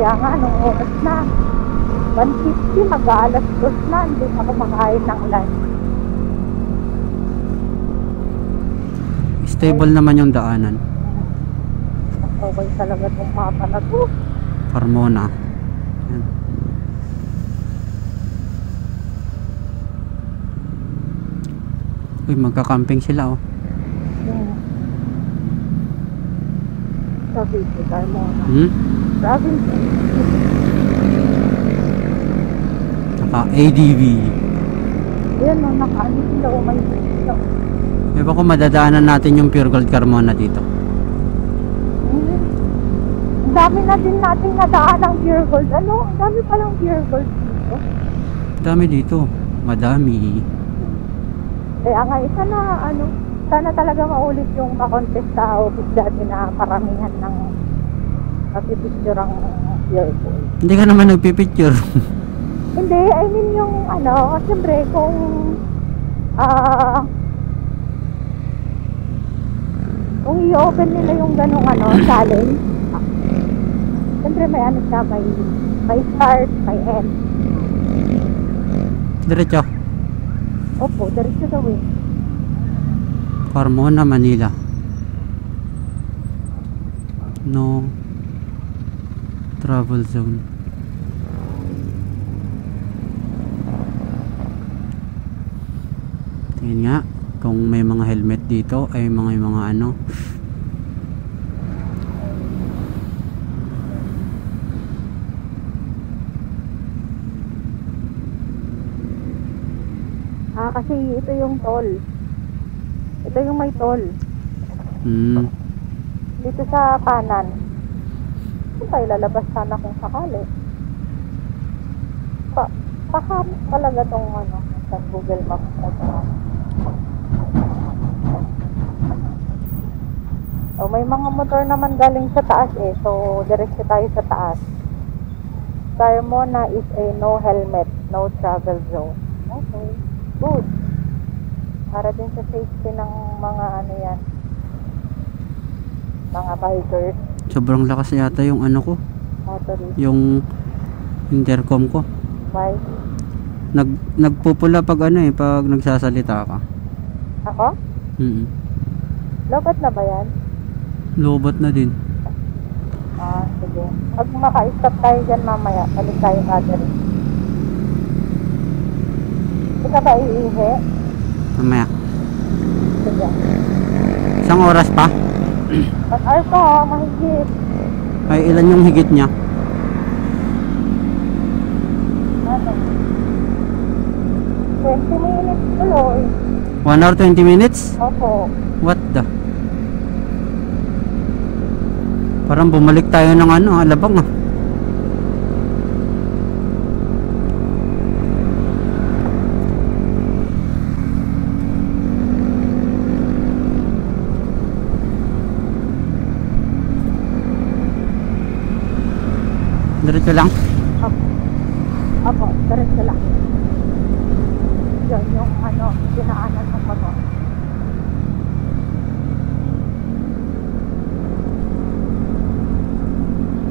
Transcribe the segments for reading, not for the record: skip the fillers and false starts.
Kaya nga, nung oras na, 1:50, mag-aalas 2 na, hindi pa kumakain ng lunch. Stable naman yung daanan. Okay talaga itong mapa na to. Carmona. Yan. Uy, magka-camping sila oh. Sabi ko, Carmona. Province. Saka ADV. Yan, no, nakaano sila o may sila. May ba kung madadaanan natin yung Pure Gold Carmona dito? Ang dami na din natin nadaan ng Pure Gold. Ano? Ang dami palang Pure Gold dito. Dami dito. Madami. Kaya nga, isa na, ano, sana talaga maulit yung pa-contest sa office dati na paramihan ng napipicture ang Pure Gold. Hindi ka naman nagpipicture. Hindi, I mean yung, ano, siyempre kung, kung i-open nila yung ganong, ano, challenge, siyempre may ano siya, may start, may end. Diretso. Opo, diretso daw eh. Carmona, Manila. No travel zone. Tingin nga kung may mga helmet dito ay mga ano. Kasi ito yung toll. Ito yung may toll. Dito sa kanan. Kung tayo lalabas sana kung sakali. Pakamit talaga tong ano, sa Google Maps na ito. So, may mga motor naman galing sa taas eh. So, diretso tayo sa taas. Carmona is a no helmet, no travel zone. Okay. Good. Para din sa safety ng mga ano yan, mga bikers. Sobrang lakas yata yung ano ko, Motorist. yung intercom ko. Why? Nagpupula pag ano eh, pag nagsasalita ka. Ako? Lobat na ba yan? Lobot na din. Sige. Pag maka-stop tayo dyan mamaya, balik tayo battery. Hindi ka ba iihi? Mamaya. Sige. Isang oras pa? Mag-hour pa ha, mahigit. Ay, ilan yung higit niya? Ano? 20 minutes tuloy. 1 hour 20 minutes? Opo. What the? Parang bumalik tayo ng ano, Alabang ah. Diretso lang? Opo, diretso lang. Yan yung ano, dinaanan ng motor.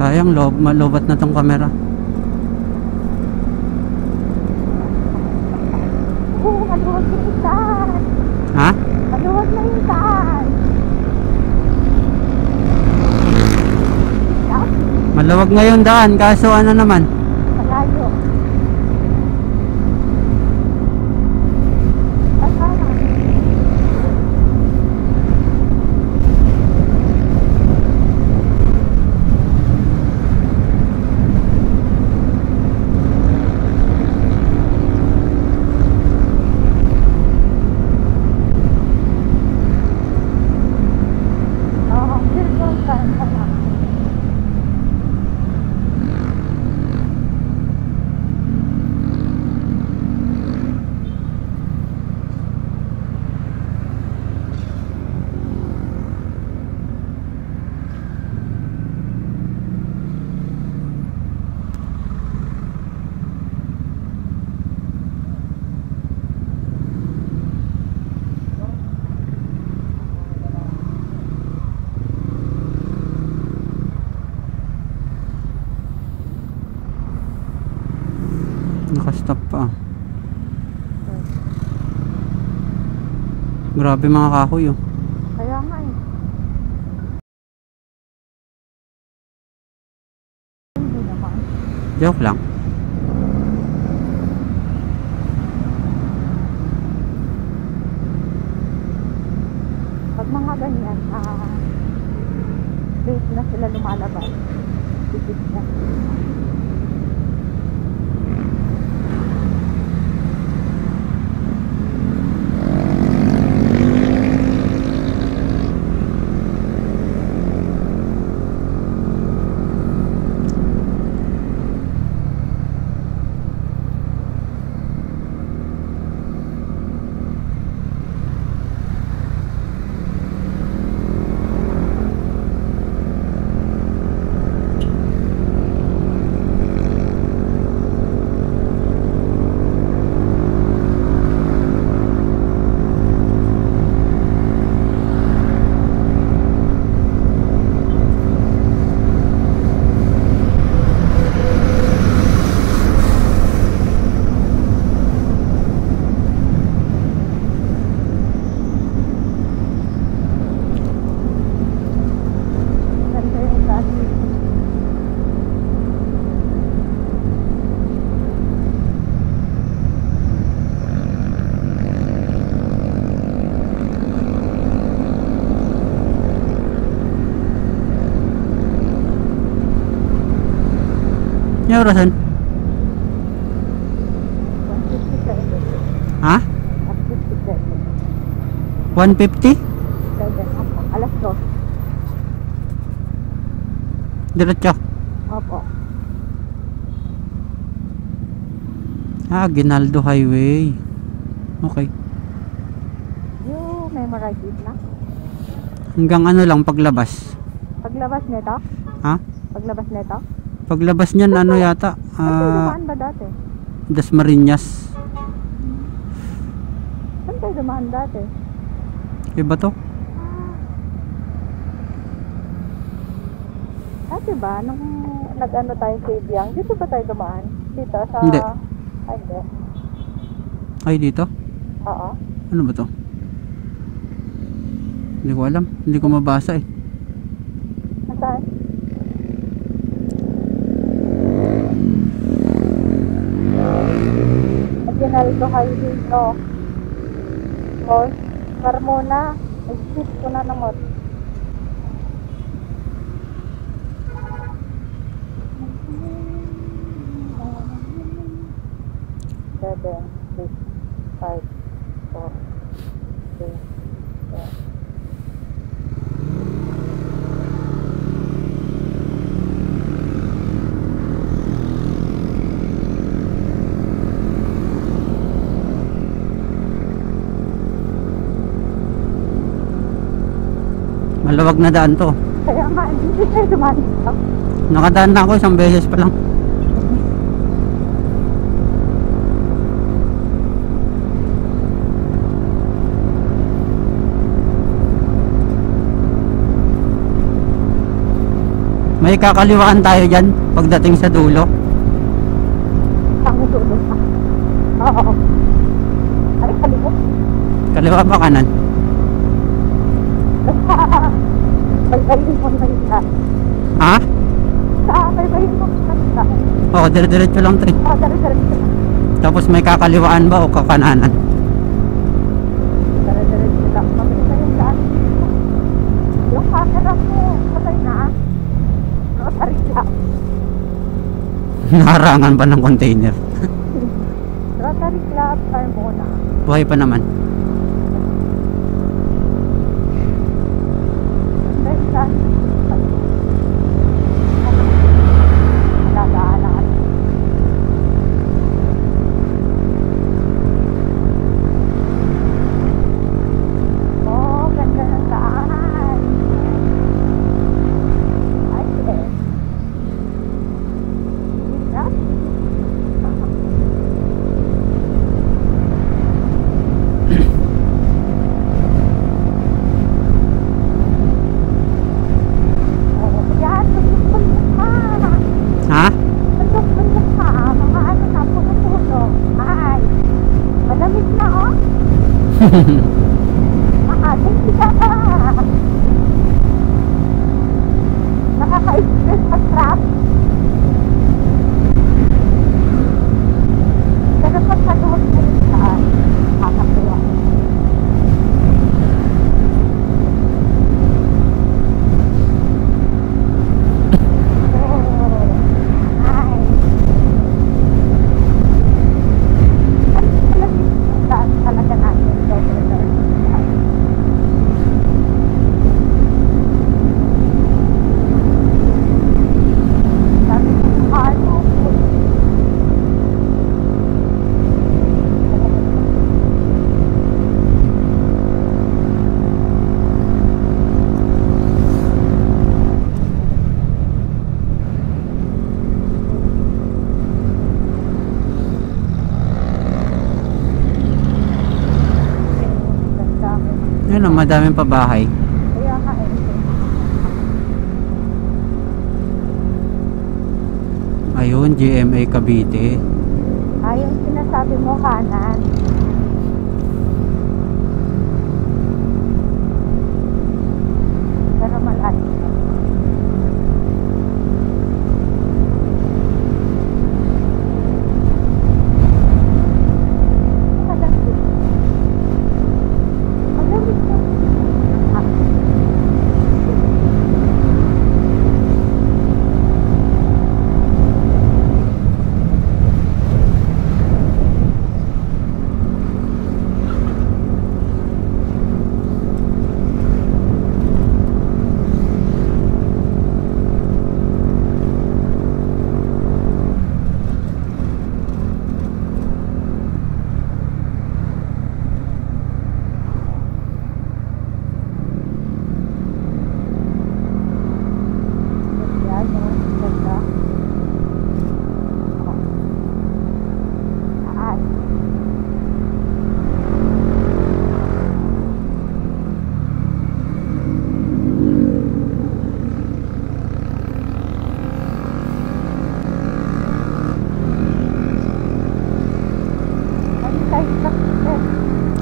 Sayang, malobat na tong camera. Maluwag na yung daan. Ha? Maluwag na yung daan. Maluwag ngayon daan, kaso ano naman? Malayo. Nakastop pa. Grabe mga kahoy oh. Kaya nga eh. Hindi naman. Joke lang. Pag mga ganyan, late na sila lumalabas. Tipid na. Ganda yung daan dito. Yung orasan? 1:57. Ha? At 57. 150? 7 ako. Alas 2. Diretso. Opo. Ginaldo Highway. Okay. You memorize it na? Hanggang ano lang paglabas. Paglabas nito? Ha? Paglabas nito? Paglabas niyan ano yata? Saan tayo dumaan ba dati? Dasmariñas. Saan tayo dumaan dati? Iba to? Dati ba, nung nag-ano tayo sa Ibiang, dito ba tayo dumaan? Dito sa... Hindi. Ay, hindi. Ay dito? Oo. Ano ba to? Hindi ko alam. Hindi ko mabasa eh. Saan? Ginaldo Highway, no? Boss, Carmona. Exit ko na namot. Seven, 6, 5, 4, 3, 4. Malawag na daan to. Kaya nga, hindi tayo dumaan dito. Nakadaan na ako isang beses pa lang. May kakaliwaan tayo dyan pagdating sa dulo. Ang dulo pa. Oo. Ay, kalikot. Kaliwa pa kanan. Baybayin mo na isa. Ha? Baybayin mo na isa. Oo, dire-diretso lang tre. Dari-diretso. Tapos may kakaliwaan ba o kakananan? Dari-diretso lang. Mabilis na yung daan. Yung camera mo, patay na. Rotary lang. Naharangan pa ng container. Rotary Club, Carmona. Buhay pa naman. Ganda yung daan. Alagaan. Oh, ganda ng daan. Ay, eh. Hirap. Hindi ka pa. Nakaka-express sa traffic. Pero pag nagawag na yung saan, nakakatuwa. Yun o, madaming pabahay. Kaya nga Ayun, GMA Cavite. yung sinasabi mo kanan. Pero malayo.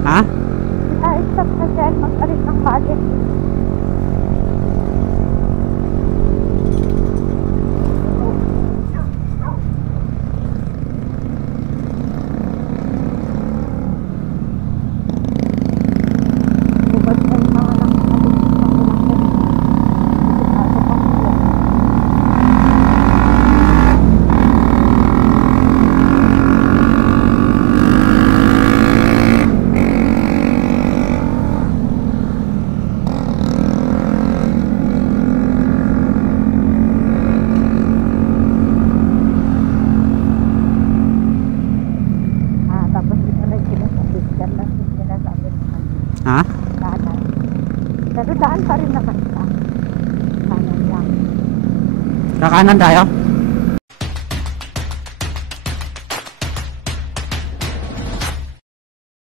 Ha? Stop na dyan, magpalit ng balik. Bukod na yung mga nakakalit tapos ito na yung sinasabi. Yan lang yung sinasabi naman. Ha? Kanan. Pero daan pa rin naman siya. Kanan lang. Kakanan tayo?